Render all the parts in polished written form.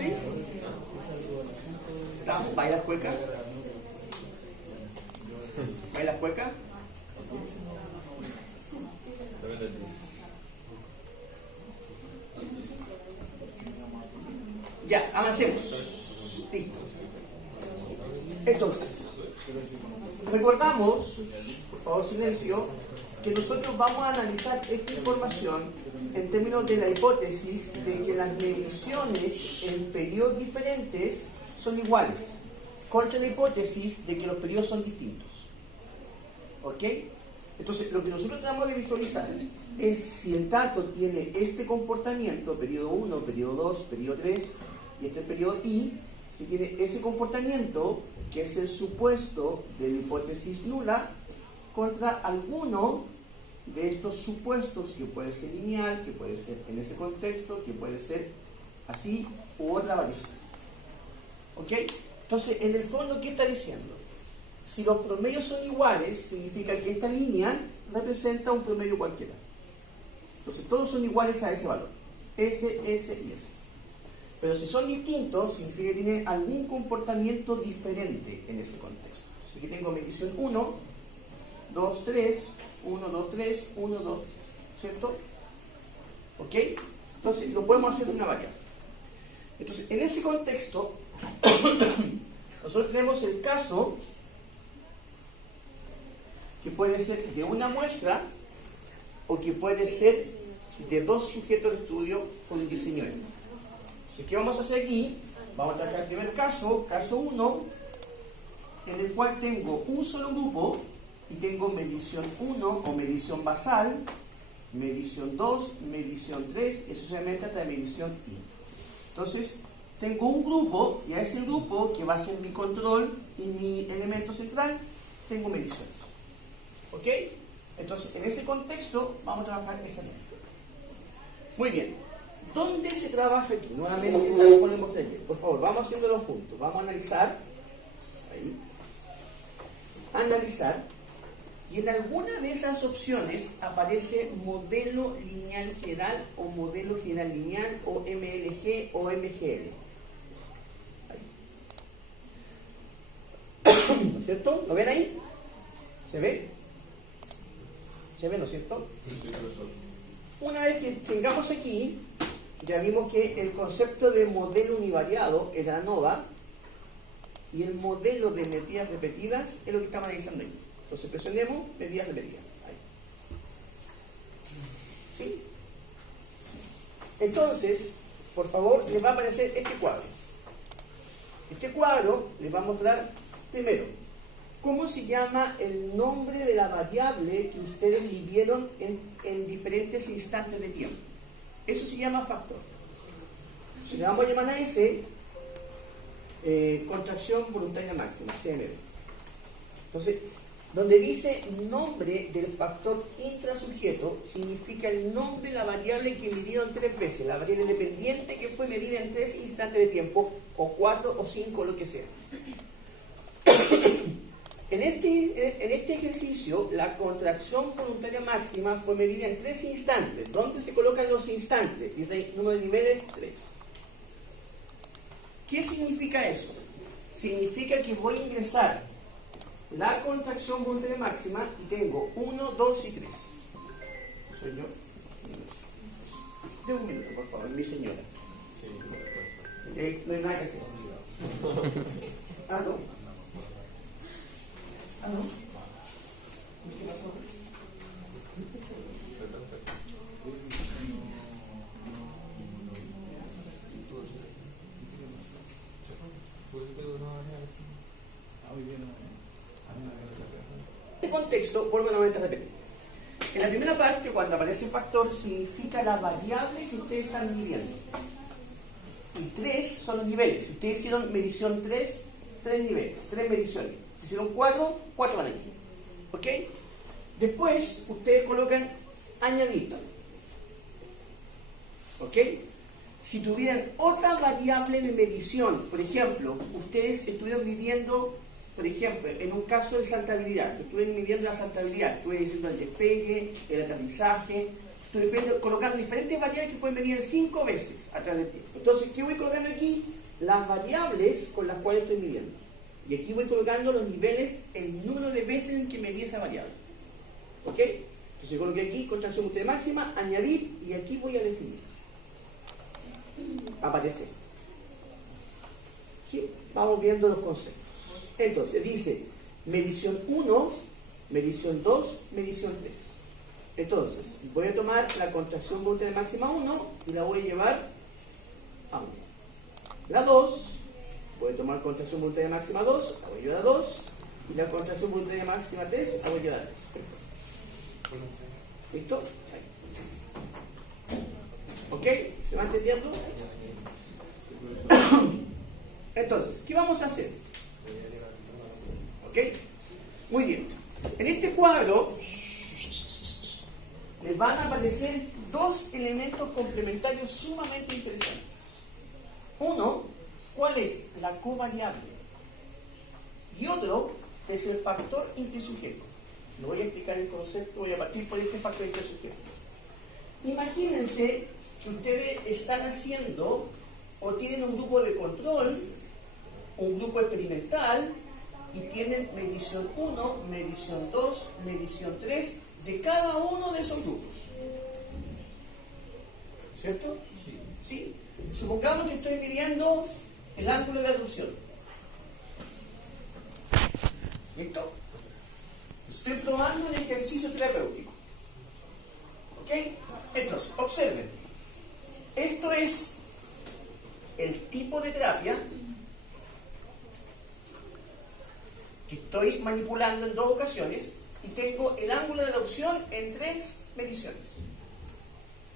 ¿Sí? ¿Bailas cueca? ¿Bailas cueca? Ya, avancemos. Listo. Entonces, recordamos, por favor silencio, que nosotros vamos a analizar esta información en términos de la hipótesis de que las mediciones en periodos diferentes son iguales, contra la hipótesis de que los periodos son distintos. ¿Ok? Entonces, lo que nosotros tratamos de visualizar es si el dato tiene este comportamiento, periodo 1, periodo 2, periodo 3, y este periodo I, si tiene ese comportamiento, que es el supuesto de la hipótesis nula, contra alguno de estos supuestos, que puede ser lineal, que puede ser en ese contexto, que puede ser así, u otra variación. ¿Ok? Entonces, en el fondo, ¿qué está diciendo? Si los promedios son iguales, significa que esta línea representa un promedio cualquiera. Entonces, todos son iguales a ese valor. S, S y S. Pero si son distintos, significa que tiene algún comportamiento diferente en ese contexto. Entonces, aquí tengo medición 1, 2, 3, 1, 2, 3, 1, 2, 3. ¿Cierto? ¿Ok? Entonces, lo podemos hacer de una variable. Entonces, en ese contexto, nosotros tenemos el caso que puede ser de una muestra o que puede ser de dos sujetos de estudio con un diseño N. Entonces, ¿qué vamos a hacer aquí? Vamos a tratar el primer caso, caso 1, en el cual tengo un solo grupo y tengo medición 1 o medición basal, medición 2, medición 3 y sucesivamente hasta medición I. Entonces, tengo un grupo y a ese grupo, que va a ser mi control y mi elemento central, tengo mediciones. ¿Ok? Entonces, en ese contexto, vamos a trabajar esta línea. Muy bien. ¿Dónde se trabaja aquí? Nuevamente, como les mostré ayer. Por favor, vamos haciéndolo juntos. Vamos a analizar. Ahí. Analizar. Y en alguna de esas opciones aparece modelo lineal general o modelo general lineal o MLG o MGL. ¿No es cierto? ¿Lo ven ahí? ¿Se ve? ¿Se ve, no es cierto? Una vez que tengamos aquí, ya vimos que el concepto de modelo univariado es la ANOVA y el modelo de medidas repetidas es lo que estamos analizando ahí. Entonces presionemos medidas repetidas. Ahí. ¿Sí? Entonces, por favor, les va a aparecer este cuadro. Este cuadro les va a mostrar primero cómo se llama el nombre de la variable que ustedes midieron en diferentes instantes de tiempo. Eso se llama factor. Si le vamos a llamar a ese, contracción voluntaria máxima, CMB. Entonces, donde dice nombre del factor intrasujeto, significa el nombre de la variable que midieron 3 veces, la variable dependiente que fue medida en 3 instantes de tiempo, o 4 o 5, lo que sea. En este ejercicio, la contracción voluntaria máxima fue medida en 3 instantes. ¿Dónde se colocan los instantes? Dice ahí, número de niveles, 3. ¿Qué significa eso? Significa que voy a ingresar la contracción voluntaria máxima y tengo 1, 2 y 3. ¿Soy yo? De un minuto, por favor, mi señora. No hay nada que hacer. Ah, no. Ah, no. ¿Qué pasó? En este contexto, vuelvo nuevamente a repetir. En la primera parte, cuando aparece factor, significa la variable que ustedes están midiendo. Y 3 son los niveles. Si ustedes hicieron medición 3, 3 niveles, 3 mediciones. Si hicieron 4, 4 van aquí. ¿Ok? Después, ustedes colocan añadir. ¿Ok? Si tuvieran otra variable de medición, por ejemplo, ustedes estuvieron midiendo, por ejemplo, en un caso de saltabilidad, estuvieron midiendo la saltabilidad, estuve diciendo el despegue, el aterrizaje, Estoy colocando diferentes variables que pueden venir 5 veces a través del tiempo. Entonces, ¿qué voy colocando aquí? Las variables con las cuales estoy midiendo. Y aquí voy colocando los niveles, el número de veces en que medí esa variable. ¿Ok? Entonces, coloqué aquí contracción multiple máxima, añadir, y aquí voy a definir. Aparece esto. ¿Sí? Vamos viendo los conceptos. Entonces, dice medición 1, medición 2, medición 3. Entonces, voy a tomar la contracción voluntaria máxima 1 y la voy a llevar a 1. La 2, voy a tomar contracción voluntaria máxima 2, la voy a llevar a 2. Y la contracción voluntaria máxima 3, la voy a llevar a 3. ¿Listo? Ahí. ¿Ok? ¿Se va entendiendo? Entonces, ¿qué vamos a hacer? ¿Ok? Muy bien. En este cuadro les van a aparecer dos elementos complementarios sumamente interesantes. Uno, ¿cuál es? La covariable. Y otro es el factor intersujeto. No voy a explicar el concepto, voy a partir por este factor intersujeto. Imagínense que ustedes están haciendo o tienen un grupo de control, un grupo experimental, y tienen medición 1, medición 2, medición 3 de cada uno de esos grupos. ¿Cierto? Sí. ¿Sí? Supongamos que estoy midiendo el ángulo de aducción. ¿Listo? Estoy probando un ejercicio terapéutico. ¿Ok? Entonces, observen. Esto es el tipo de terapia que estoy manipulando en 2 ocasiones y tengo el ángulo de adopción en 3 mediciones.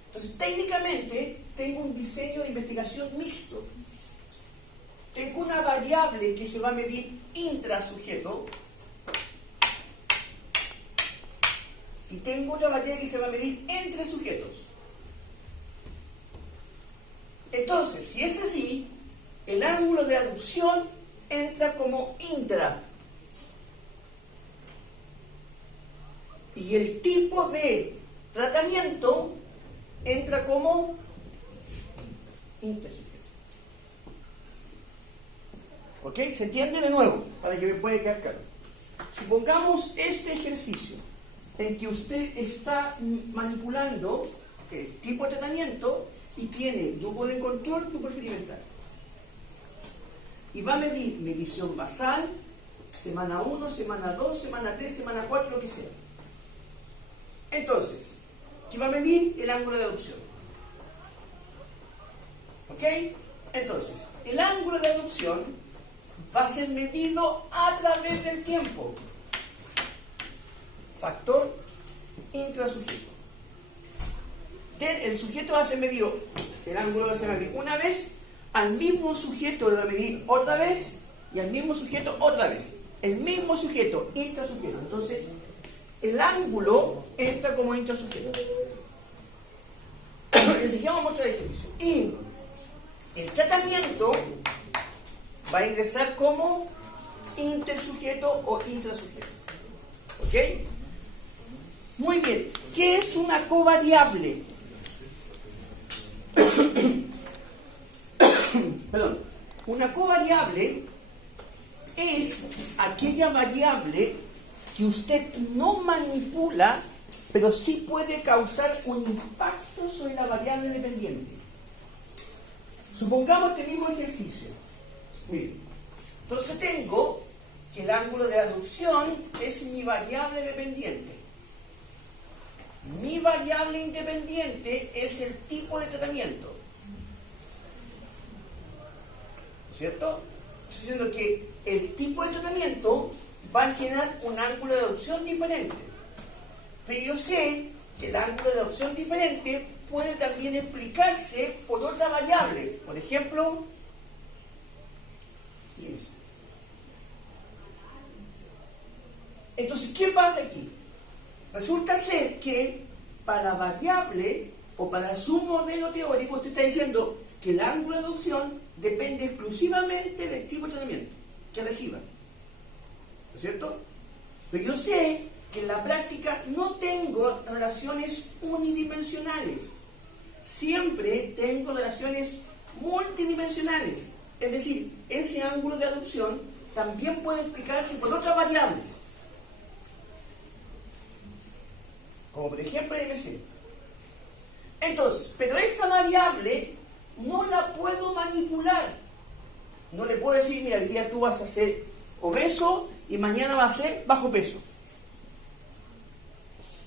Entonces, técnicamente, tengo un diseño de investigación mixto. Tengo una variable que se va a medir intrasujeto y tengo otra variable que se va a medir entre sujetos. Entonces, si es así, el ángulo de aducción entra como intra. Y el tipo de tratamiento entra como intersujeto. ¿Ok? ¿Se entiende de nuevo? Para que me pueda quedar claro. Supongamos este ejercicio en que usted está manipulando el tipo de tratamiento y tiene grupo de control, grupo experimental. Y va a medir medición basal, semana 1, semana 2, semana 3, semana 4, lo que sea. Entonces, ¿qué va a medir? El ángulo de adopción. ¿Ok? Entonces, el ángulo de adopción va a ser medido a través del tiempo. Factor intrasujeto. El sujeto va a ser medido, el ángulo va a ser medido una vez, al mismo sujeto lo va a medir otra vez y al mismo sujeto otra vez. El mismo sujeto, intrasujeto. Entonces, el ángulo entra como intrasujeto. Enseñamos mucho el ejercicio. Y el tratamiento va a ingresar como intersujeto o intrasujeto. ¿Ok? Muy bien. ¿Qué es una covariable? Perdón. Una covariable es aquella variable que usted no manipula, pero sí puede causar un impacto sobre la variable dependiente. Supongamos este mismo ejercicio. Miren. Entonces tengo que el ángulo de aducción es mi variable dependiente. Mi variable independiente es el tipo de tratamiento. ¿Cierto? Estoy diciendo que el tipo de tratamiento va a generar un ángulo de adopción diferente. Pero yo sé que el ángulo de adopción diferente puede también explicarse por otra variable. Por ejemplo, entonces, ¿qué pasa aquí? Resulta ser que para la variable o para su modelo teórico usted está diciendo que el ángulo de adopción depende exclusivamente del tipo de tratamiento que reciba. ¿No es cierto? Pero yo sé que en la práctica no tengo relaciones unidimensionales. Siempre tengo relaciones multidimensionales. Es decir, ese ángulo de aducción también puede explicarse por otras variables. Como por ejemplo MC. Entonces, pero esa variable no la puedo manipular. No le puedo decir, mira, el día tú vas a ser obeso y mañana vas a ser bajo peso.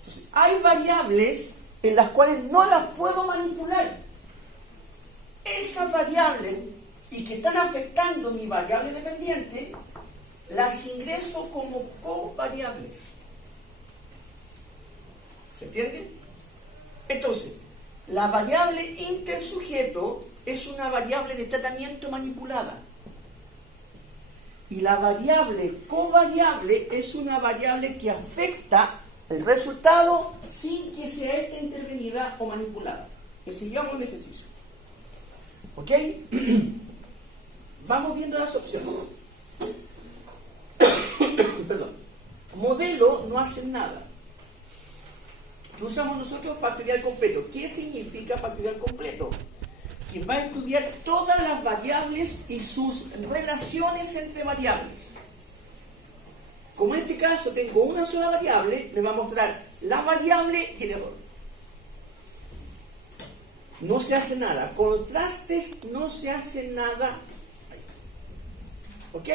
Entonces, hay variables en las cuales no las puedo manipular. Esas variables, y que están afectando mi variable dependiente, las ingreso como covariables. ¿Se entiende? Entonces, la variable intersujeto es una variable de tratamiento manipulada. Y la variable covariable es una variable que afecta el resultado sin que sea intervenida o manipulada. Que sigamos el ejercicio. ¿Ok? Vamos viendo las opciones. Perdón. Modelo no hace nada. ¿Qué usamos nosotros? Factorial completo. ¿Qué significa factorial completo? Que va a estudiar todas las variables y sus relaciones entre variables. Como en este caso tengo una sola variable, le va a mostrar la variable y el error. No se hace nada. Contrastes no se hace nada. ¿Ok?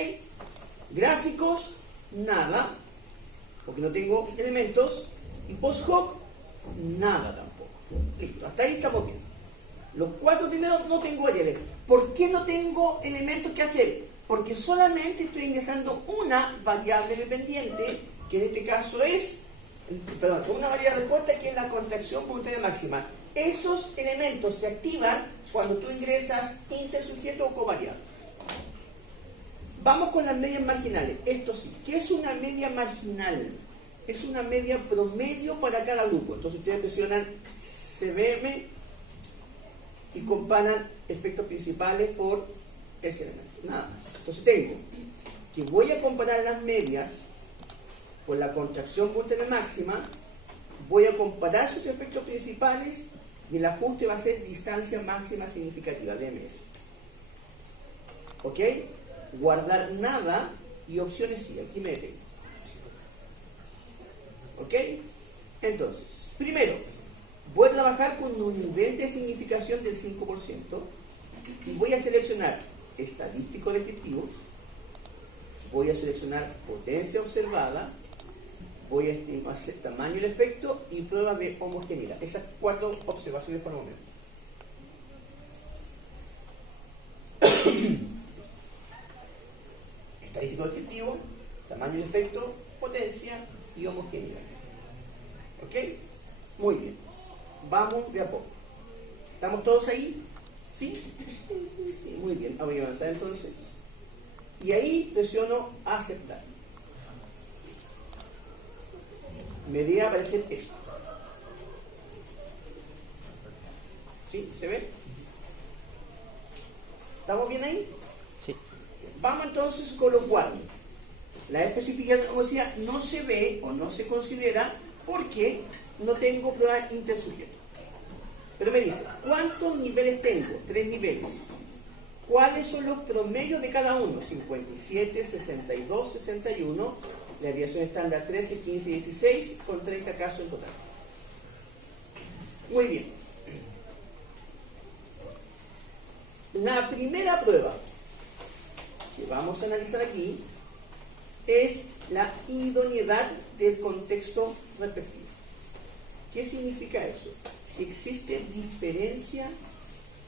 Gráficos, nada. Porque no tengo elementos. Y post-hoc, nada tampoco. Listo, hasta ahí estamos bien. Los cuatro primeros no tengo variables. ¿Por qué no tengo elementos que hacer? Porque solamente estoy ingresando una variable dependiente, que en este caso es, una variable respuesta que es la contracción voluntaria máxima. Esos elementos se activan cuando tú ingresas intersujeto o covariable. Vamos con las medias marginales. Esto sí, ¿qué es una media marginal? Es una media promedio para cada grupo. Entonces ustedes presionan CBM y comparan efectos principales por ese elemento. Nada más. Entonces tengo que voy a comparar las medias por la contracción voluntaria máxima, voy a comparar sus efectos principales y el ajuste va a ser distancia máxima significativa, DMS. ¿Ok? Guardar nada y opciones sí, aquí me detengo. ¿Ok? Entonces, primero, voy a trabajar con un nivel de significación del 5% y voy a seleccionar estadístico descriptivo, voy a seleccionar potencia observada, voy a estimar tamaño del efecto y prueba de homogeneidad. Esas cuatro observaciones por el momento. Estadístico descriptivo, tamaño del efecto, potencia y homogeneidad. ¿Ok? Muy bien. Vamos de a poco. ¿Estamos todos ahí? ¿Sí? Sí. Muy bien. Voy a avanzar entonces. Y ahí presiono aceptar. Me debe aparecer esto. ¿Sí? ¿Se ve? ¿Estamos bien ahí? Sí. Vamos entonces con los cuadros. La especificidad, como decía, no se ve o no se considera porque no tengo prueba intersujeto. Pero me dice, ¿cuántos niveles tengo? 3 niveles. ¿Cuáles son los promedios de cada uno? 57, 62, 61. La desviación estándar 13, 15 y 16, con 30 casos en total. Muy bien. La primera prueba que vamos a analizar aquí es la idoneidad del contexto respectivo. ¿Qué significa eso? Si existe diferencia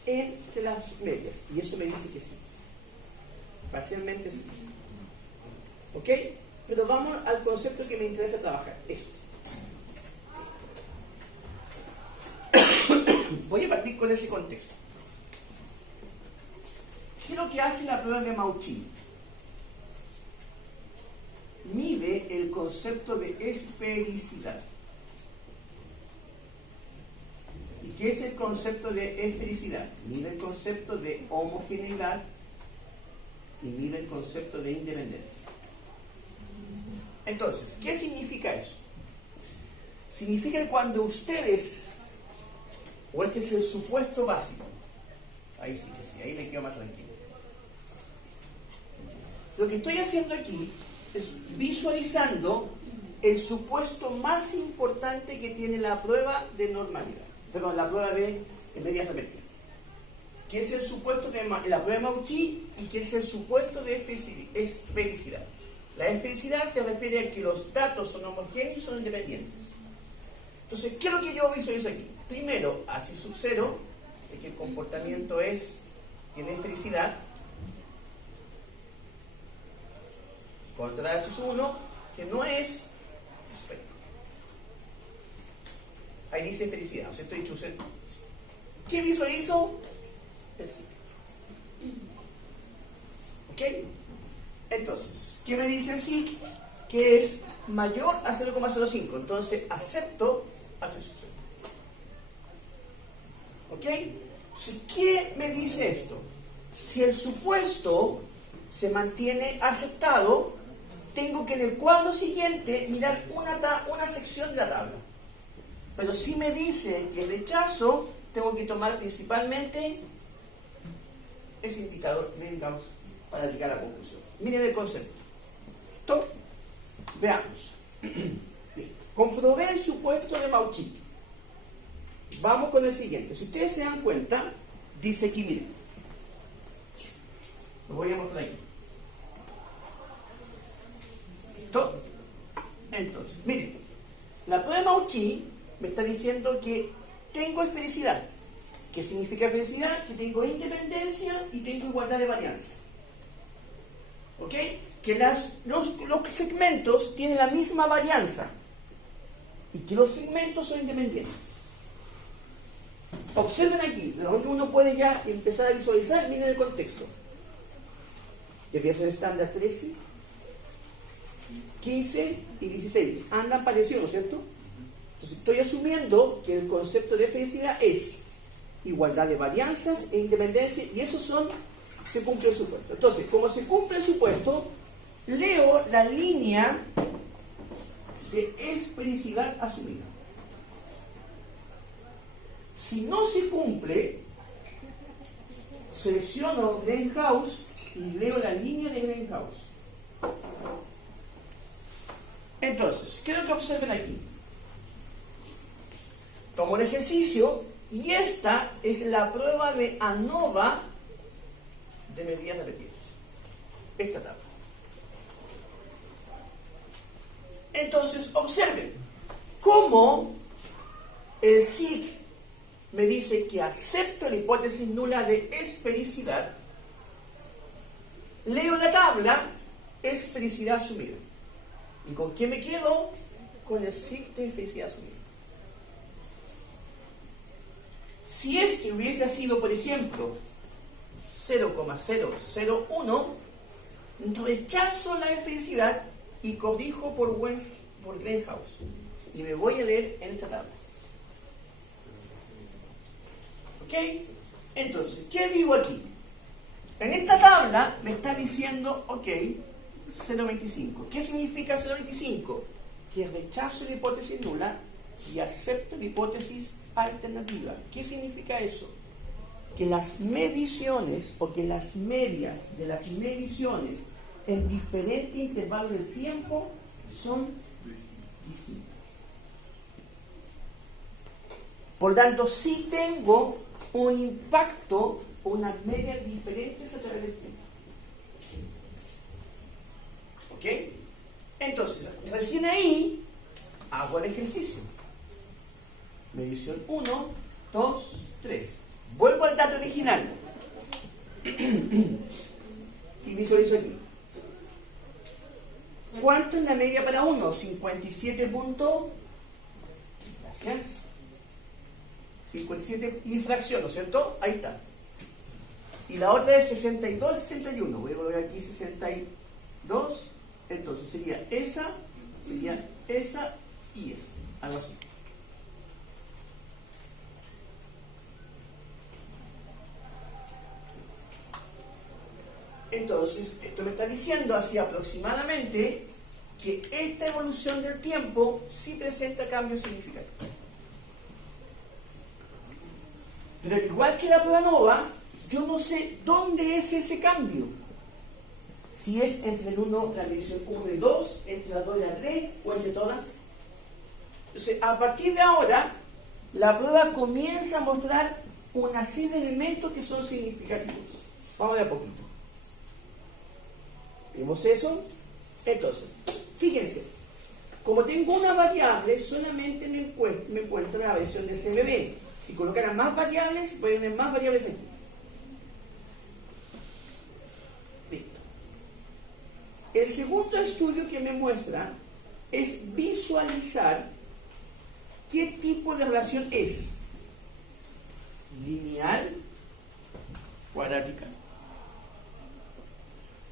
entre las medias, y eso me dice que sí. Parcialmente sí. ¿Ok? Pero vamos al concepto que me interesa trabajar. Esto. Voy a partir con ese contexto. ¿Qué es lo que hace la prueba de Mauchín? Mide el concepto de esfericidad. ¿Y qué es el concepto de esfericidad? Mide el concepto de homogeneidad y mide el concepto de independencia. Entonces, ¿qué significa eso? significa que cuando ustedes, o este es el supuesto básico, ahí sí que sí, ahí me quedo más tranquilo. Lo que estoy haciendo aquí es visualizando el supuesto más importante que tiene la prueba de normalidad, perdón, la prueba de medias repetidas, que es el supuesto de la prueba de Mauchi y que es el supuesto de esfericidad. La esfericidad se refiere a que los datos son homogéneos y son independientes. Entonces, ¿qué es lo que yo visualizo aquí? Primero, H sub 0, de que el comportamiento tiene esfericidad, contra H sub 1, que no es esférico. Ahí dice felicidad, o sea, estoy dicho, ¿qué visualizo? El ciclo. ¿Ok? Entonces, ¿qué me dice el SIC? Que es mayor a 0,05. Entonces, acepto H sub 0. ¿Ok? Entonces, ¿qué me dice esto? Si el supuesto se mantiene aceptado, tengo que en el cuadro siguiente mirar una sección de la tabla. Pero si me dice que rechazo, tengo que tomar principalmente ese indicador de Gauss para llegar a la conclusión. Miren el concepto. Esto, veamos. Comprobé el supuesto de Mauchi. Vamos con el siguiente. Si ustedes se dan cuenta, dice aquí, miren. Lo voy a mostrar aquí. ¿Listo? Entonces, miren. La prueba de Mauchi me está diciendo que tengo esfericidad. ¿Qué significa esfericidad? Que tengo independencia y tengo igualdad de varianza. ¿Ok? Que los segmentos tienen la misma varianza y que los segmentos son independientes. Observen aquí, de donde uno puede ya empezar a visualizar, miren el contexto. Desviación estándar 13, 15 y 16. Andan parecidos, ¿no es cierto? Entonces estoy asumiendo que el concepto de felicidad es igualdad de varianzas e independencia, y esos se cumple el supuesto. Entonces, como se cumple el supuesto, leo la línea de esfericidad asumida. Si no se cumple, selecciono Greenhouse y leo la línea de Greenhouse. Entonces, quiero que observen aquí. Tomo el ejercicio y esta es la prueba de ANOVA de medidas repetidas. Esta tabla. Entonces, observen cómo el SIC me dice que acepto la hipótesis nula de esfericidad. Leo la tabla, esfericidad asumida. ¿Y con qué me quedo? Con el SIC de esfericidad asumida. Si este hubiese sido, por ejemplo, 0,001, rechazo la esfericidad y corrijo por Greenhouse. Y me voy a leer en esta tabla. ¿Ok? Entonces, ¿qué digo aquí? En esta tabla me está diciendo, ok, 0,25. ¿Qué significa 0,25? Que rechazo la hipótesis nula y acepto la hipótesis alternativa. ¿Qué significa eso? Que las mediciones o que las medias de las mediciones en diferentes intervalos del tiempo son distintas. Por tanto, sí tengo un impacto o unas medias diferentes a través del tiempo. ¿Ok? Entonces, recién ahí hago el ejercicio. Medición 1, 2, 3. Vuelvo al dato original. Y visualizo aquí. ¿Cuánto es la media para 1? 57 puntos. Gracias. 57 y fracción, ¿no es cierto? Ahí está. Y la otra es 62, 61. Voy a poner aquí 62. Entonces sería esa y esa. Algo así. Entonces, esto me está diciendo así aproximadamente que esta evolución del tiempo sí presenta cambios significativos. Pero al igual que la prueba ANOVA, yo no sé dónde es ese cambio. Si es entre el 1, la medición 1 y 2, entre la 2 y la 3, o entre todas. Entonces, a partir de ahora, la prueba comienza a mostrar una serie de elementos que son significativos. Vamos de a poquito. ¿Vimos eso? Entonces, fíjense, como tengo una variable, solamente me encuentro la versión de CMB. Si colocaran más variables, pueden tener más variables aquí. Listo. El segundo estudio que me muestra es visualizar qué tipo de relación es. Lineal, cuadrática.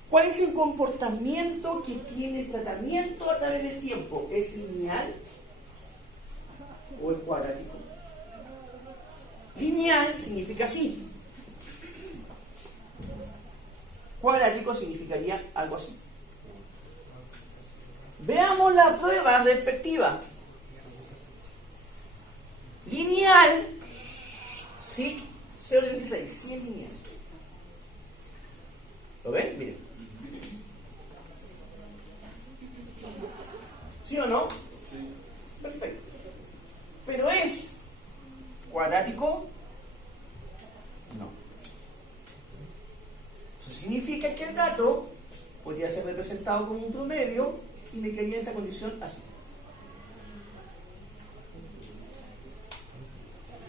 ¿Cuál es el comportamiento que tiene el tratamiento a través del tiempo? ¿Es lineal o es cuadrático? Lineal significa así. Cuadrático significaría algo así. Veamos la prueba respectiva. Lineal, sí, 0,26, sí es lineal. ¿Lo ven? Miren. ¿Sí o no? Sí. Perfecto. Pero es cuadrático, no. Eso significa que el dato podría ser representado como un promedio y me quedaría en esta condición así.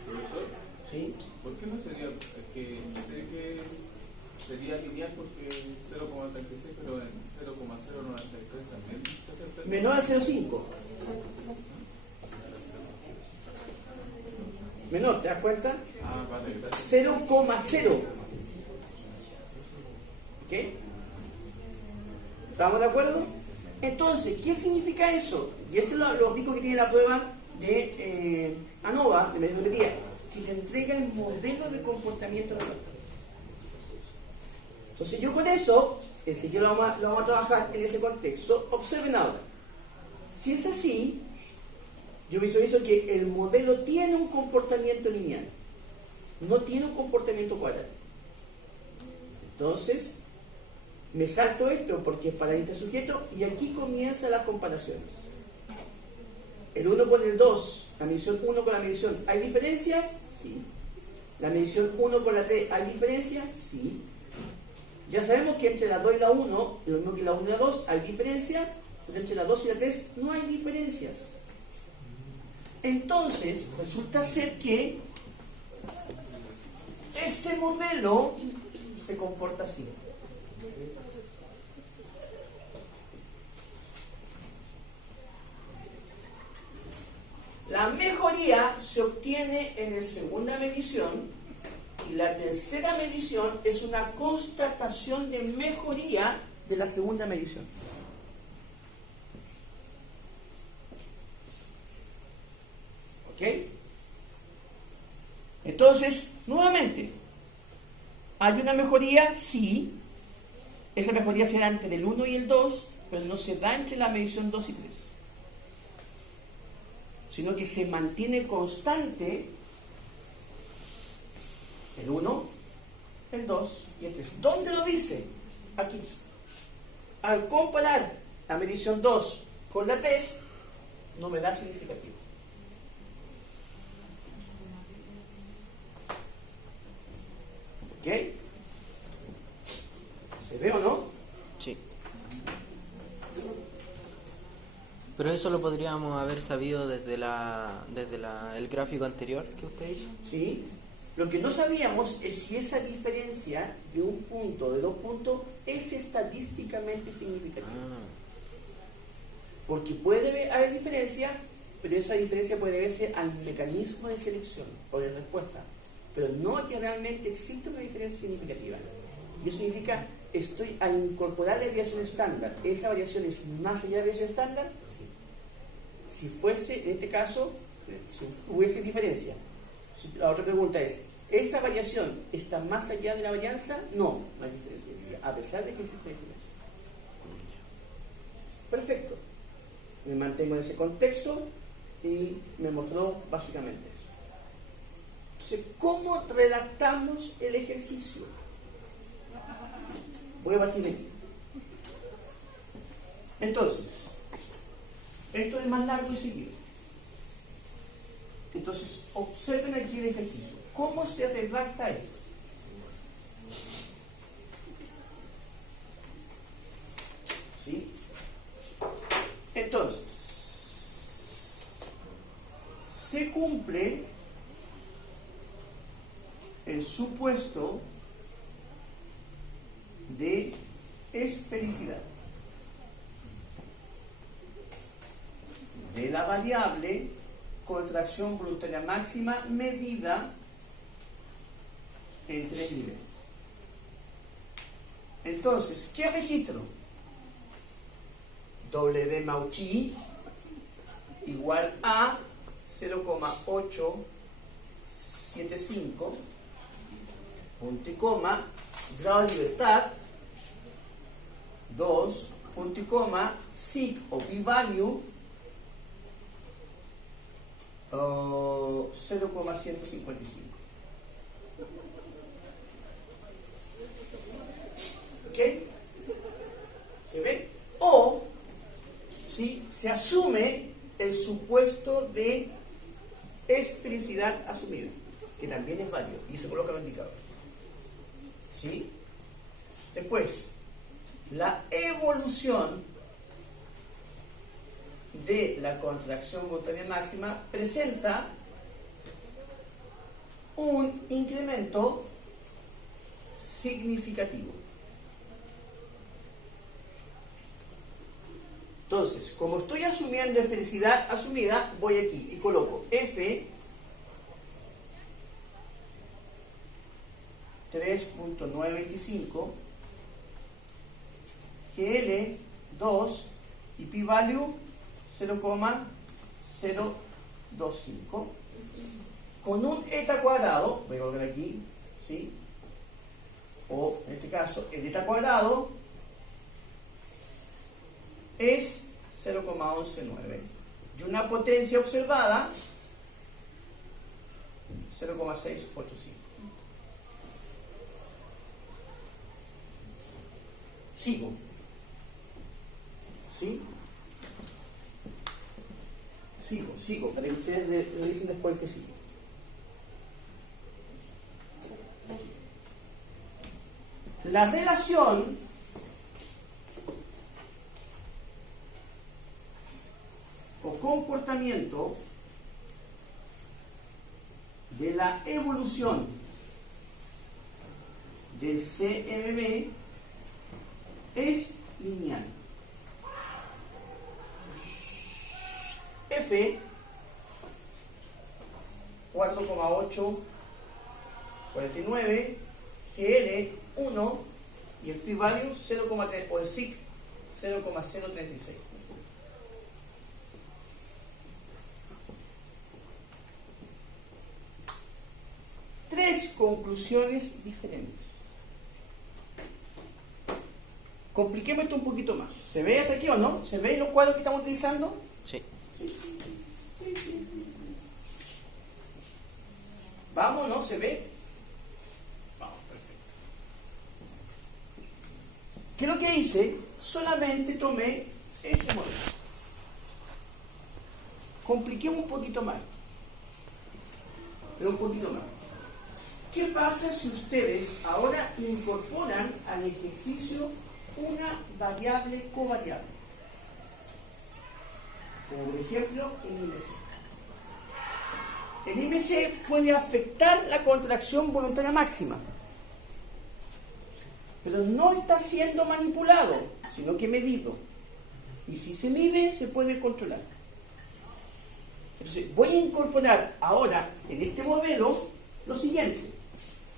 Profesor, ¿Sí? ¿por qué no sería que sé que sería lineal porque 0,36, pero en 0,093 también se hace el Menor al 0,5. Menor, ¿te das cuenta? Ah, vale, gracias. 0,0. ¿Ok? ¿Estamos de acuerdo? Entonces, ¿qué significa eso? Y esto es lo rico que tiene la prueba de ANOVA, de metodología, que le entrega el modelo de comportamiento de la pantalla. Entonces, yo con eso, enseguida lo vamos a trabajar en ese contexto. Observen ahora. Si es así, yo visualizo que el modelo tiene un comportamiento lineal, no tiene un comportamiento cuadrado. Entonces, me salto esto porque es para intersujeto y aquí comienzan las comparaciones. El 1 con el 2, la medición 1 con la medición, ¿hay diferencias? Sí. La medición 1 con la 3, ¿hay diferencias? Sí. Ya sabemos que entre la 2 y la 1, lo mismo que la 1 y la 2, hay diferencias, pero entre la 2 y la 3 no hay diferencias. Entonces, resulta ser que este modelo se comporta así. La mejoría se obtiene en la segunda medición y la tercera medición es una constatación de mejoría de la segunda medición. ¿Ok? Entonces, nuevamente, ¿hay una mejoría? Sí. Esa mejoría se da entre el 1 y el 2, pero no se da entre la medición 2 y 3. Sino que se mantiene constante el 1, el 2 y el 3. ¿Dónde lo dice? Aquí. Al comparar la medición 2 con la 3, no me da significativo. ¿Ok? ¿Se ve o no? Sí. Pero eso lo podríamos haber sabido desde el gráfico anterior que usted hizo. ¿Sí? Lo que no sabíamos es si esa diferencia de un punto, de 2 puntos, es estadísticamente significativa. Porque puede haber diferencia, pero esa diferencia puede deberse al mecanismo de selección o de respuesta. Pero no a que realmente existe una diferencia significativa. Y eso significa, al incorporar la variación estándar, ¿esa variación es más allá de la variación estándar? Sí. Si fuese, en este caso, si hubiese diferencia. La otra pregunta es, ¿esa variación está más allá de la varianza? No, no hay diferencia, a pesar de que existe diferencia. Perfecto. Me mantengo en ese contexto y me mostró básicamente eso. Entonces, ¿cómo redactamos el ejercicio? Voy a partir aquí. Entonces, esto es más largo y seguido. Entonces, observen aquí el ejercicio. ¿Cómo se redacta esto? ¿Sí? Entonces, se cumple el supuesto de esfericidad de la variable contracción voluntaria máxima medida en 3 niveles. Entonces, ¿qué registro? W Mauchi igual a 0,875 punto y coma, grado de libertad 2 punto y coma, sig o p-value 0,155. ¿Ok? ¿Se ve? O si se asume el supuesto de esfericidad asumida, que también es válido y se coloca los indicadores. ¿Sí? Después, la evolución de la contracción voluntaria máxima presenta un incremento significativo. Entonces, como estoy asumiendo esfericidad asumida, voy aquí y coloco F 3.925, GL 2 y p-value 0,025 con un eta cuadrado, voy a colocar aquí, ¿sí? O en este caso el eta cuadrado es 0,119 y una potencia observada 0,685. Sigo. ¿Sí? Sigo, para que ustedes revisen después que sigo. La relación o comportamiento de la evolución del CMB es lineal. F 4,849, GL 1 y el p-value 0,3 o el sig 0,036. Tres conclusiones diferentes. Compliquemos esto un poquito más. ¿Se ve hasta aquí o no? ¿Se ven los cuadros que estamos utilizando? Sí. Sí. ¿Vamos, no? ¿Se ve? Vamos, perfecto. ¿Qué es lo que hice? Solamente tomé ese modelo. Compliquemos un poquito más. Pero un poquito más. ¿Qué pasa si ustedes ahora incorporan al ejercicio una variable covariable? Como por ejemplo el IMC. El IMC puede afectar la contracción voluntaria máxima, pero no está siendo manipulado, sino que medido. Y si se mide, se puede controlar. Entonces, voy a incorporar ahora en este modelo lo siguiente.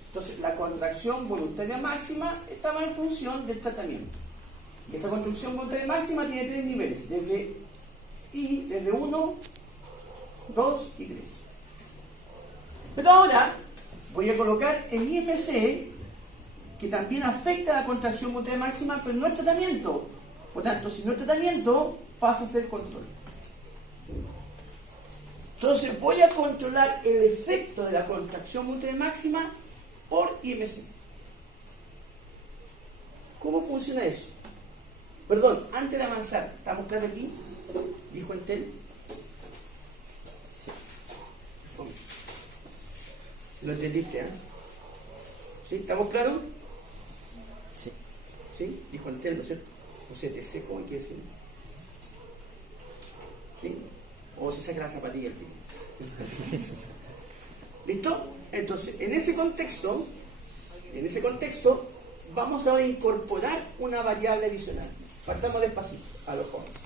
Entonces, la contracción voluntaria máxima estaba en función del tratamiento. Y esa contracción voluntaria máxima tiene 3 niveles, desde 1, 2 y 3. Pero ahora voy a colocar el IMC, que también afecta a la contracción voluntaria máxima, pero no el tratamiento, Por tanto, si no es tratamiento, pasa a ser control. Entonces voy a controlar el efecto de la contracción múltiple máxima por IMC. ¿Cómo funciona eso? Perdón, antes de avanzar, ¿estamos claros aquí? Dijo Entel. ¿Lo entendiste? ¿Sí? ¿Estamos claros? Sí. ¿Sí? Dijo Entel, ¿no es cierto? O CTC, ¿cómo hay que decir? ¿Sí? O se saca la zapatilla el tipo. ¿Listo? Entonces, en ese contexto, vamos a incorporar una variable adicional. Partamos despacito a los jóvenes.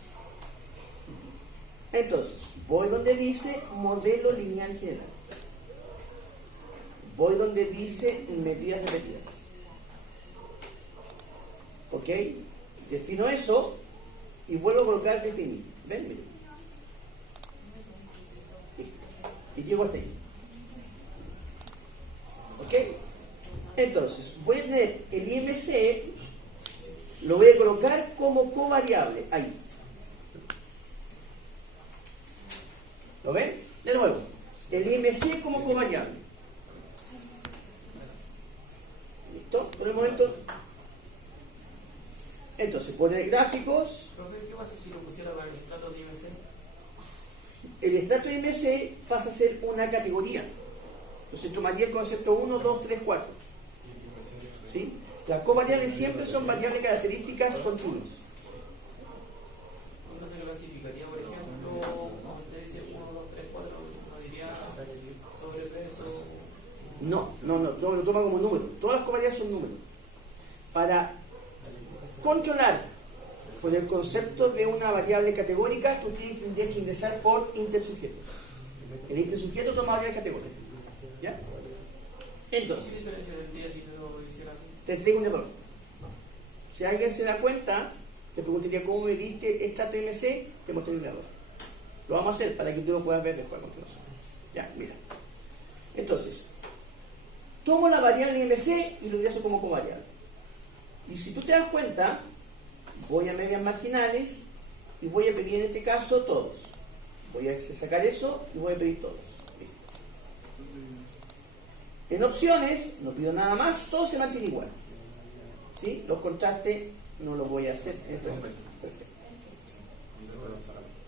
Entonces, voy donde dice modelo lineal general. Voy donde dice medidas repetidas. ¿Ok? Defino eso y vuelvo a colocar definir. ¿Ven? Miren. Listo. Y llego hasta ahí. ¿Ok? Entonces, voy a tener el IMC, lo voy a colocar como covariable. Ahí. ¿Lo ven? De nuevo. El IMC como covariable. ¿Listo? Por el momento. Entonces, poner gráficos. ¿Qué pasa si lo pusiera para el estrato de IMC? El estrato de IMC pasa a ser una categoría. Entonces, tomaría el concepto 1, 2, 3, 4. ¿Sí? Las covariables siempre son variables características continuas. ¿Cómo se clasificaría, por ejemplo, cuando usted dice 1, 2, 3, 4, no diría sobrepeso? No, lo toma como número. Todas las covariables son números. Para controlar con el concepto de una variable categórica, tú tendrías que ingresar por intersujeto. El intersujeto toma variables categóricas. ¿Ya? Entonces, ¿Qué diferencia tendría si no lo hiciera así? te tengo un error. Si alguien se da cuenta, te preguntaría cómo me viste esta PMC, te mostré un error. Lo vamos a hacer para que tú lo puedas ver después a continuación. Ya, mira. Entonces, tomo la variable IMC y lo ingreso como covariable. Y si tú te das cuenta, voy a medias marginales y voy a pedir en este caso todos. Voy a sacar eso y voy a pedir todos. Listo. En opciones, no pido nada más, todo se mantiene igual. ¿Sí? Los contrastes no los voy a hacer. Perfecto.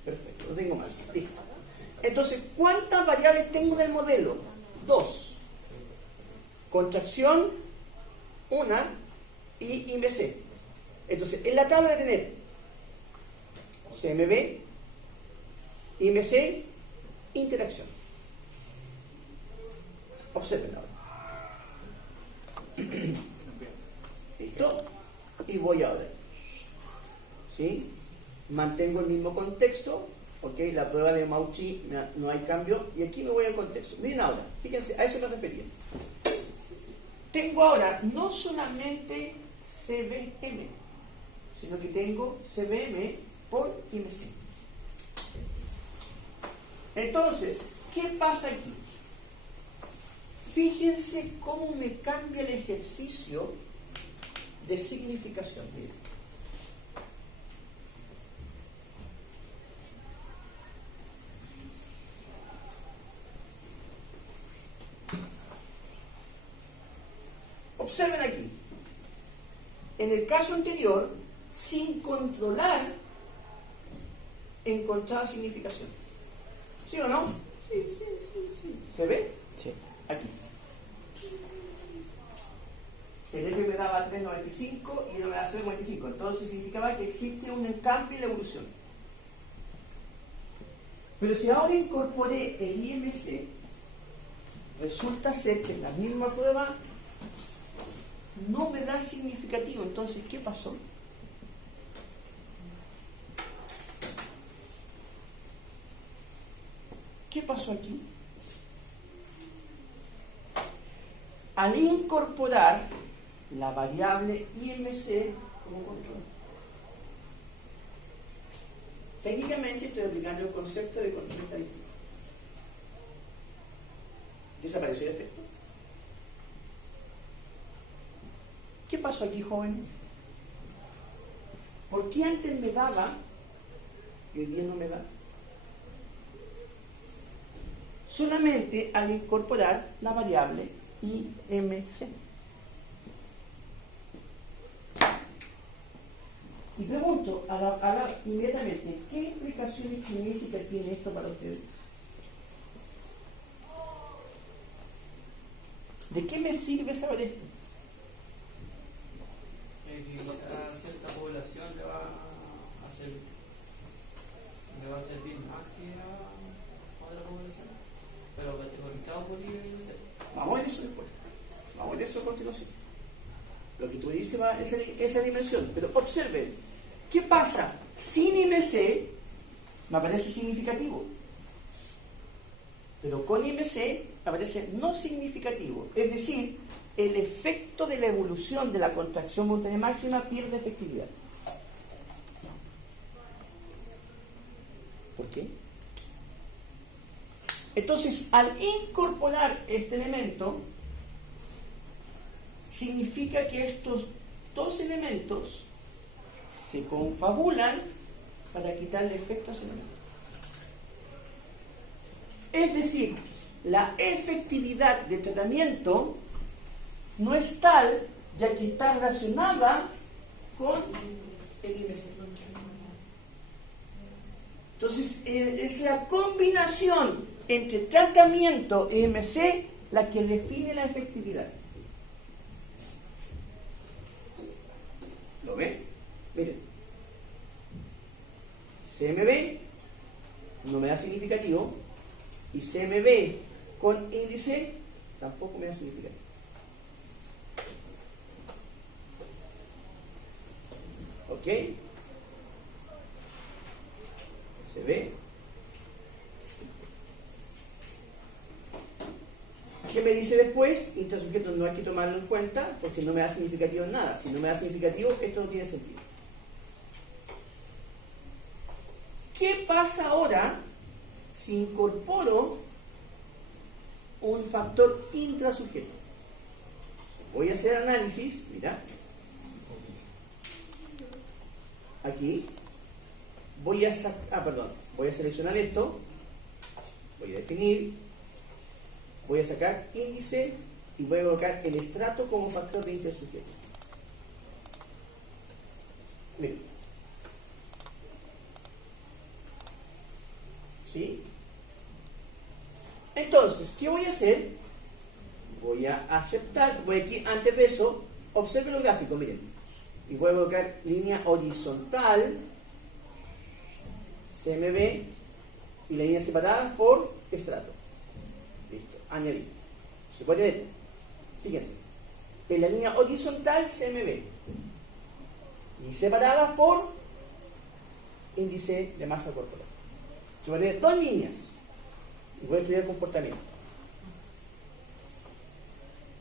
Perfecto, no tengo más. Listo. Entonces, ¿cuántas variables tengo del modelo? 2. Contracción, 1 y IMC. Entonces, en la tabla de tener CMB, IMC, interacción. Observen ahora. ¿Listo? Y voy ahora. ¿Sí? Mantengo el mismo contexto. ¿Ok? La prueba de Mauchi no hay cambio. Y aquí me voy al contexto. Miren ahora. Fíjense, a eso me refería. Tengo ahora no solamente CBM, sino que tengo CBM por IMC. Entonces, ¿qué pasa aquí? Fíjense cómo me cambia el ejercicio de significación. Miren. Observen aquí. En el caso anterior, sin controlar, encontraba significación. ¿Sí o no? Sí. ¿Se ve? Sí. Aquí. El F me daba 3,95 y no me da 0,95. Entonces significaba que existe un cambio en la evolución. Pero si ahora incorporé el IMC, resulta ser que en la misma prueba no me da significativo. Entonces, ¿qué pasó? ¿Qué pasó aquí? Al incorporar la variable IMC como control. Técnicamente estoy aplicando el concepto de control estadístico. ¿Desapareció el efecto? ¿Qué pasó aquí, jóvenes? ¿Por qué antes me daba y hoy día no me da? Solamente al incorporar la variable IMC. Y pregunto inmediatamente, ¿qué implicaciones físicas tiene esto para ustedes? ¿De qué me sirve saber esto? Que a cierta población le va a servir más que a otra población, pero categorizado por IMC. Vamos a ver eso después. Vamos a ver eso a continuación. Lo que tú dices va esa dimensión. Pero observen, ¿qué pasa? Sin IMC me aparece significativo. Pero con IMC aparece no significativo. Es decir, el efecto de la evolución de la contracción momentánea máxima pierde efectividad. ¿Por qué? Entonces, al incorporar este elemento, significa que estos dos elementos se confabulan para quitarle efecto a ese elemento. Es decir, la efectividad de tratamiento no es tal, ya que está relacionada con el IMC. Entonces, es la combinación entre tratamiento e IMC la que define la efectividad. ¿Lo ven? Miren. CMB no me da significativo y CMB con índice tampoco me da significativo. ¿Ok? ¿Se ve? ¿Qué me dice después? Intrasujeto no hay que tomarlo en cuenta porque no me da significativo en nada. Si no me da significativo, esto no tiene sentido. ¿Qué pasa ahora si incorporo un factor intrasujeto? Voy a hacer análisis, mira. Aquí. Voy a seleccionar esto. Voy a definir. Voy a sacar índice y voy a colocar el estrato como factor de intersujeto. Miren. ¿Sí? Entonces, ¿qué voy a hacer? Voy a aceptar, voy aquí, antes de eso, observen los gráficos, miren. Y voy a colocar línea horizontal, CMB, y la línea separada por estrato. Listo, añadir. ¿Se puede ver? Fíjense. En la línea horizontal, CMB. Y separadas por índice de masa corporal. Se puede ver dos líneas. Y voy a estudiar comportamiento.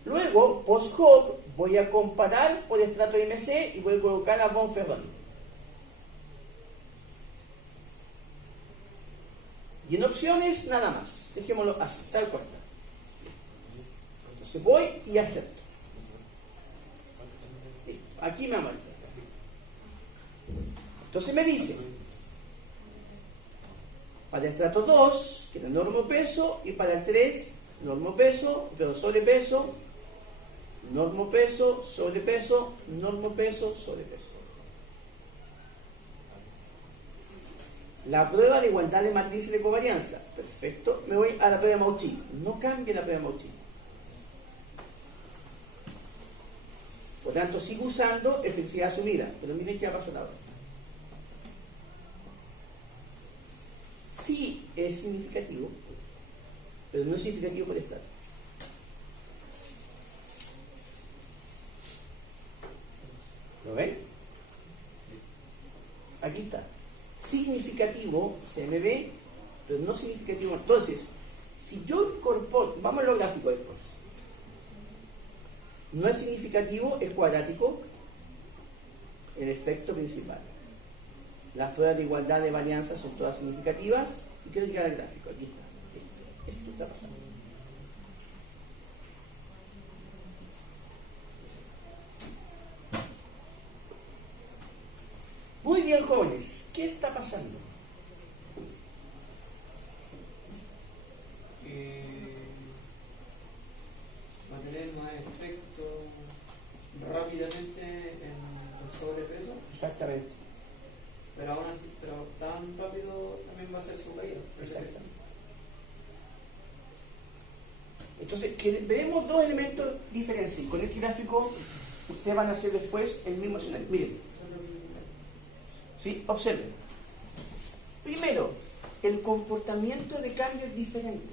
Luego, post hoc, voy a comparar por estrato IMC y voy a colocar a Bonferroni. Y en opciones, nada más. Dejémoslo así, tal cual. Entonces voy y acepto. Listo. Aquí me amarca. Entonces me dice, para el estrato 2, que es el normo peso, y para el 3, normo peso, pero sobrepeso, normo peso, sobrepeso, normo peso, sobrepeso. La prueba de igualdad de matrices de covarianza. Perfecto. Me voy a la prueba de Mauchí. No cambie la prueba de Mauchí. Por tanto, sigo usando efectividad asumida. Pero miren qué va a pasar ahora. Sí es significativo, pero no es significativo por estrato. ¿Lo ven? Aquí está. Significativo, CMB, pero no significativo. Entonces, si yo incorporo, vamos a lo gráfico después. No es significativo, es cuadrático, el efecto principal. Las pruebas de igualdad de varianza son todas significativas. Y quiero llegar al gráfico. Aquí está. Esto está pasando. Muy bien, jóvenes, ¿qué está pasando? Va a tener más efecto rápidamente en el sobrepeso, Exactamente. pero aún así, pero tan rápido también va a ser su caída. Exactamente. Entonces, veremos dos elementos diferentes. Y con este gráfico, ustedes van a hacer después el mismo escenario. Miren. ¿Sí? Observen. Primero, el comportamiento de cambio es diferente.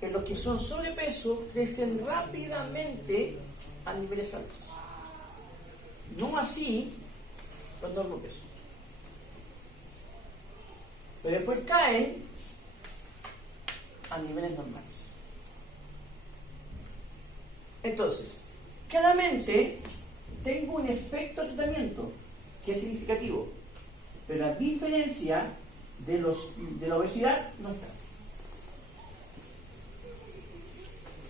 En los que son sobrepeso, crecen rápidamente a niveles altos. No así los normopesos. Pero después caen a niveles normales. Entonces, claramente tengo un efecto de tratamiento que es significativo, pero a diferencia de la obesidad no está.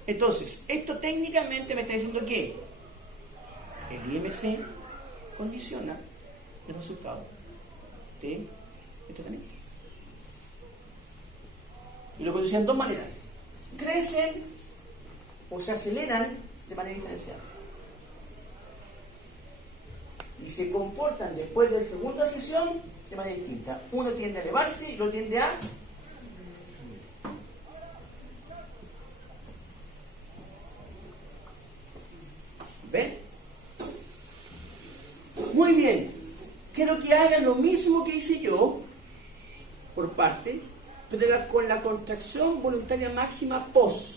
Entonces, esto técnicamente me está diciendo que el IMC condiciona el resultado del tratamiento. Y lo condicionan de dos maneras. Crecen o se aceleran de manera diferenciada. Y se comportan después de la segunda sesión de manera distinta. Uno tiende a elevarse y otro tiende a... ¿Ven? Muy bien. Quiero que hagan lo mismo que hice yo, por parte, pero con la contracción voluntaria máxima pos.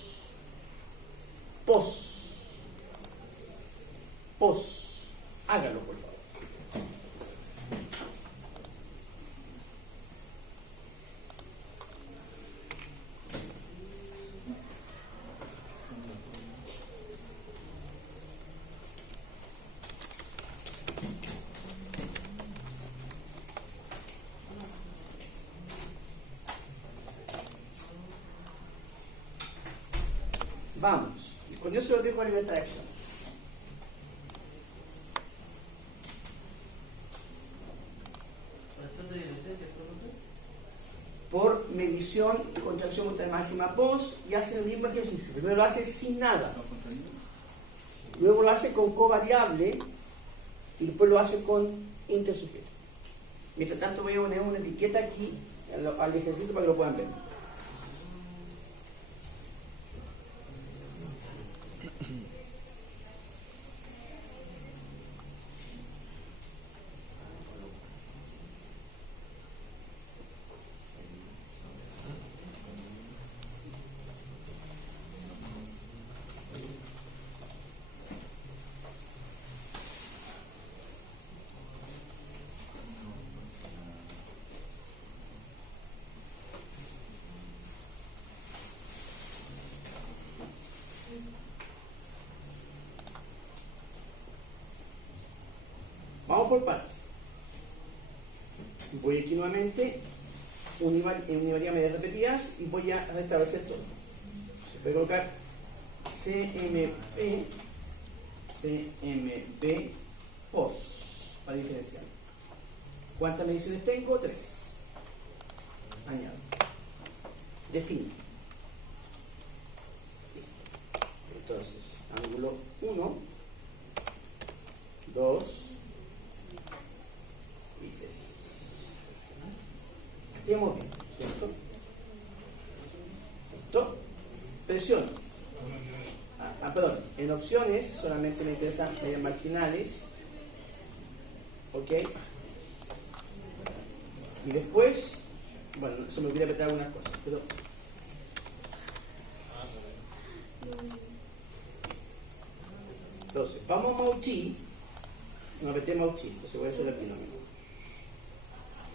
Hágalo, por favor. Vamos. Y con eso lo dejo a libertad de acción. Por medición y contracción voluntaria máxima pos, y hace el mismo ejercicio. Primero lo hace sin nada. Luego lo hace con covariable y después lo hace con intersujeto. Mientras tanto voy a poner una etiqueta aquí al ejercicio para que lo puedan ver. Vamos por partes. Voy aquí nuevamente, univaría medidas repetidas y voy a restablecer todo. Se puede colocar CMP POS para diferenciar. ¿Cuántas mediciones tengo? 3. Añado. Defino. Entonces, ángulo 1, 2 y 3. Estamos bien, ¿cierto? ¿Listo? Presión. Perdón, en opciones solamente me interesan medidas marginales. ¿Ok? Y después, bueno, se me olvidó apretar algunas cosas, pero... Entonces, vamos a Mauchi. No apreté Mauchi, entonces voy a hacer aquí nomás.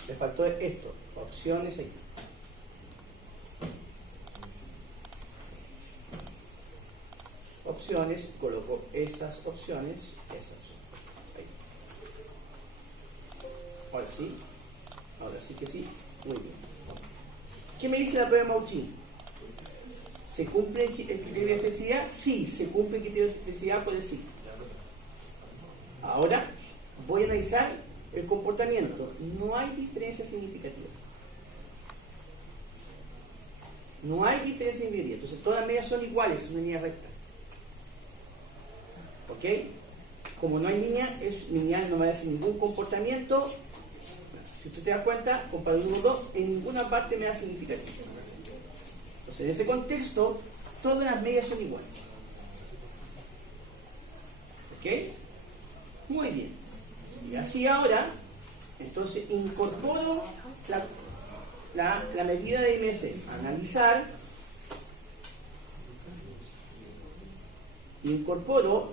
Le faltó esto, opciones aquí. Opciones, coloco esas opciones, ahí. Ahora sí que sí, muy bien. ¿Qué me dice la prueba de Mauchi? ¿Se cumple el criterio de especificidad? Sí, se cumple el criterio de especificidad por el sí. Ahora voy a analizar el comportamiento, no hay diferencias significativas. No hay diferencias significativas. Entonces todas las medidas son iguales en una línea recta. ¿Ok? Como no hay línea, es lineal, no va a hacer ningún comportamiento. Si usted te da cuenta, comparado 1, 2, en ninguna parte me da significativo. Entonces, en ese contexto, todas las medias son iguales. ¿Ok? Muy bien. Y así ahora, entonces incorporo la medida de IMC. Analizar. Incorporo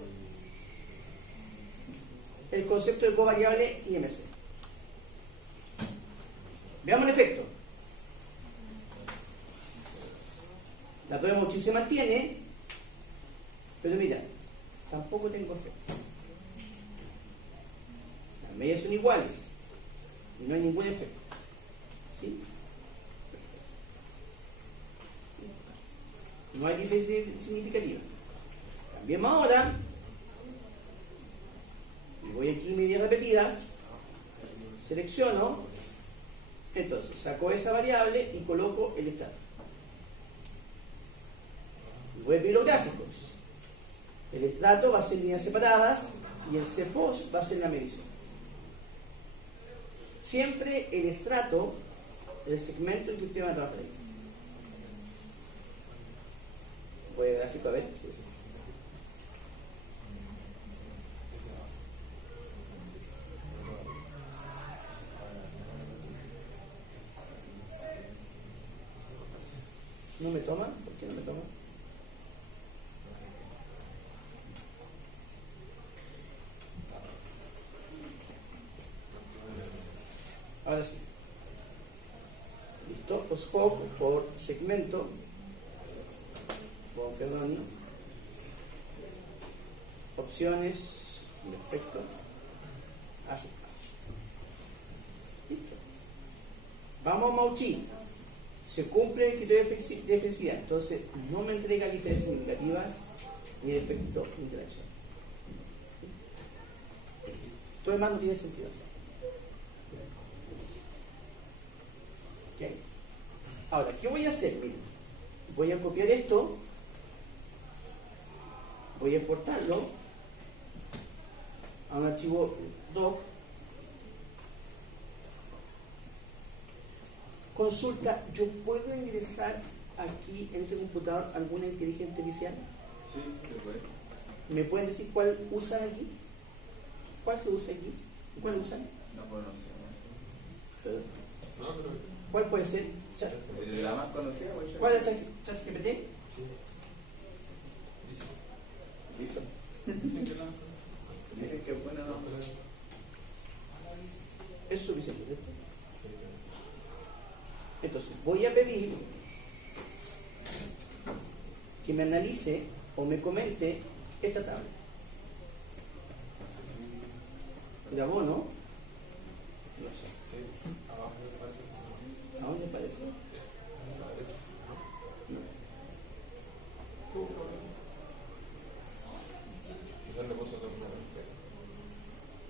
el concepto de covariable IMC. Veamos el efecto. La prueba de Mauchly se mantiene, pero mira, tampoco tengo efecto. Las medidas son iguales y no hay ningún efecto. ¿Sí? No hay diferencia significativa. Cambiemos ahora. Y voy aquí, medidas repetidas. Selecciono. Entonces, saco esa variable y coloco el estrato. Y voy a pedir los gráficos. El estrato va a ser líneas separadas y el CPOS va a ser la medición. Siempre el estrato, el segmento en que usted va a trabajar ahí. Voy al gráfico a ver. Sí. ¿No me toma? ¿Por qué no me toma? Ahora sí. Listo. Pues por segmento. Con Ferroni. Opciones. Perfecto. Así. Listo. Vamos a Mauchly. Se cumple el criterio de felicidad, entonces no me entrega diferencias significativas ni efecto de interacción. Todo lo demás no tiene sentido hacer. ¿Okay? Ahora, ¿qué voy a hacer? Miren, voy a copiar esto, voy a exportarlo a un archivo doc. Consulta, ¿yo puedo ingresar aquí en este computador alguna inteligencia artificial? Sí, se puede. ¿Me pueden decir cuál usan aquí? ¿Cuál se usa aquí? ¿Cuál usan? No conocemos. ¿Cuál puede ser? La más conocida, pues, ¿Cuál es ChatGPT? Dicen que es buena, no. Es suficiente, ¿cierto? Entonces, voy a pedir que me analice o me comente esta tabla. ¿Grabó, no? No sé. ¿A dónde aparece? No.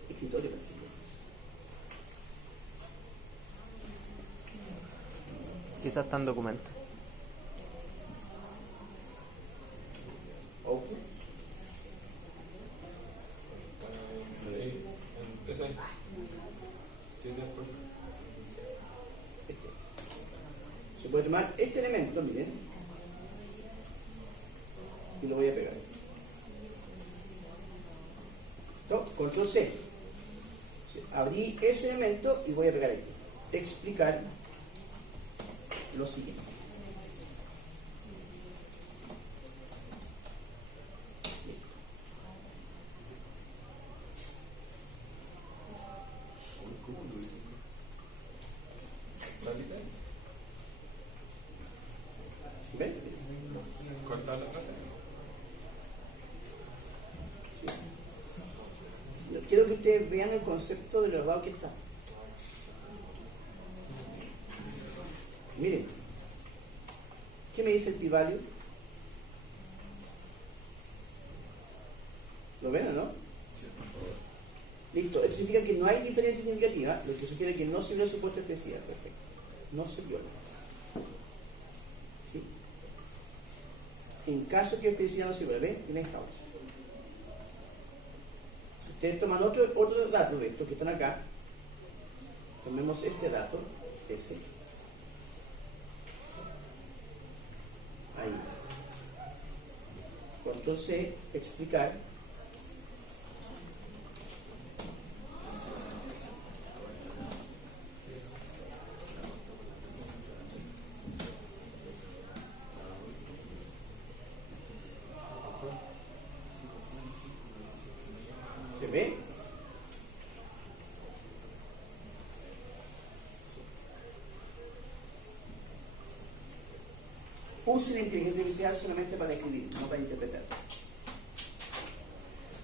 Escritorio, parece. Quizás está en documento. Ok. Esa es. Este es. Se puede tomar este elemento, miren, y lo voy a pegar. ¿No? Control C. Abrí ese elemento y voy a pegar aquí. Explicar lo siguiente. ¿Ven? Cortar la plata. Quiero que ustedes vean el concepto de lo errado que está. Miren, ¿qué me dice el p-value? ¿Lo ven o no? Listo, esto significa que no hay diferencia significativa, lo que sugiere que no se viola el supuesto de especificidad. Perfecto. No se viola. ¿Sí? En caso que la especificidad no se viola, ¿ven? En house. Si ustedes toman otro dato de estos que están acá, tomemos este dato, ese. Ahí. Control C, explicar. ¿Se ve? Use la inteligencia artificial solamente para escribir, no para interpretar.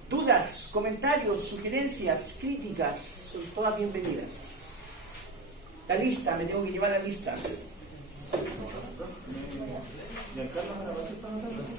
Dudas, comentarios, sugerencias, críticas, son todas bienvenidas. La lista, me tengo que llevar la lista. ¿Y el Carlos me la pasé para anotar?